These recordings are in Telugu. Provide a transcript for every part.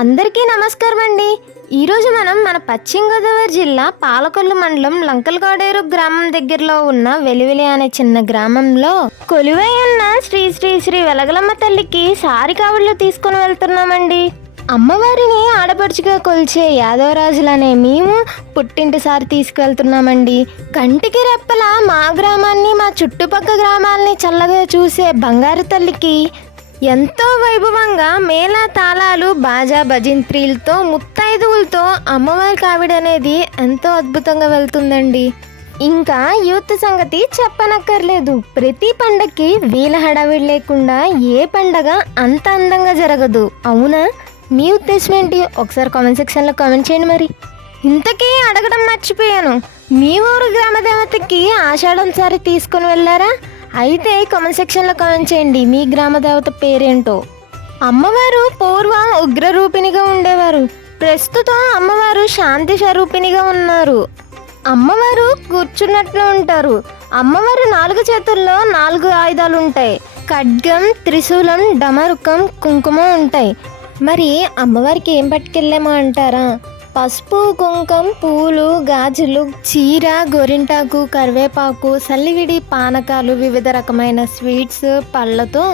అందరికీ నమస్కారం అండి. ఈరోజు మనం మన పశ్చిమ గోదావరి జిల్లా పాలకొల్లు మండలం లంకలకోడేరు గ్రామం దగ్గరలో ఉన్న వెలివెలి అనే చిన్న గ్రామంలో కొలువై ఉన్న శ్రీ శ్రీ శ్రీ వెలగలమ్మ తల్లికి సారి కావుళ్ళు తీసుకుని వెళ్తున్నామండి. అమ్మవారిని ఆడపడుచుగా కొలిచే యాదవరాజులనే మేము పుట్టింటి సారి తీసుకువెళ్తున్నామండి. కంటికి రెప్పల మా గ్రామాన్ని మా చుట్టుపక్కల గ్రామాలని చల్లగా చూసే బంగారు తల్లికి ఎంతో వైభవంగా మేళ తాళాలు బాజా భజంత్రీలతో ముత్తైదువులతో అమ్మవారి కావిడ అనేది ఎంతో అద్భుతంగా వెళ్తుందండి. ఇంకా యూత్ సంగతి చెప్పనక్కర్లేదు. ప్రతి పండగకి వీళ్ళ హడావిడి లేకుండా ఏ పండగ అంత అందంగా జరగదు. అవునా? మీ ఉద్దేశం ఏంటి? ఒకసారి కామెంట్ సెక్షన్లో కామెంట్ చేయండి. మరి ఇంతకీ అడగడం మర్చిపోయాను, మీ ఊరు గ్రామదేవతకి ఆషాఢం సారి తీసుకుని వెళ్ళారా? అయితే కామెంట్ సెక్షన్లో కామెంట్ చేయండి మీ గ్రామదేవత పేరేంటో. అమ్మవారు పూర్వం ఉగ్రరూపిణిగా ఉండేవారు. ప్రస్తుతం అమ్మవారు శాంతి స్వరూపిణిగా ఉన్నారు. అమ్మవారు కూర్చున్నట్లు ఉంటారు. అమ్మవారు 4 చేతుల్లో 4 ఆయుధాలు ఉంటాయి. ఖడ్గం, త్రిశూలం, డమరుకం, కుంకుమ ఉంటాయి. మరి అమ్మవారికి ఏం పట్టుకెళ్ళామో అంటారా? పసుపు, కుంకం, పూలు, గాజులు, చీర, గోరింటాకు, కరివేపాకు, సల్లివిడి, పానకాలు, వివిధ రకమైన స్వీట్స్, పళ్ళతో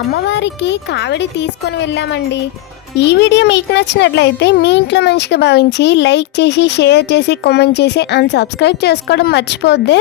అమ్మవారికి కావిడి తీసుకొని వెళ్ళామండి. ఈ వీడియో మీకు నచ్చినట్లయితే మీ ఇంట్లో మంచిగా భావించి లైక్ చేసి, షేర్ చేసి, కామెంట్ చేసి అండ్ సబ్స్క్రైబ్ చేసుకోవడం మర్చిపోద్దే.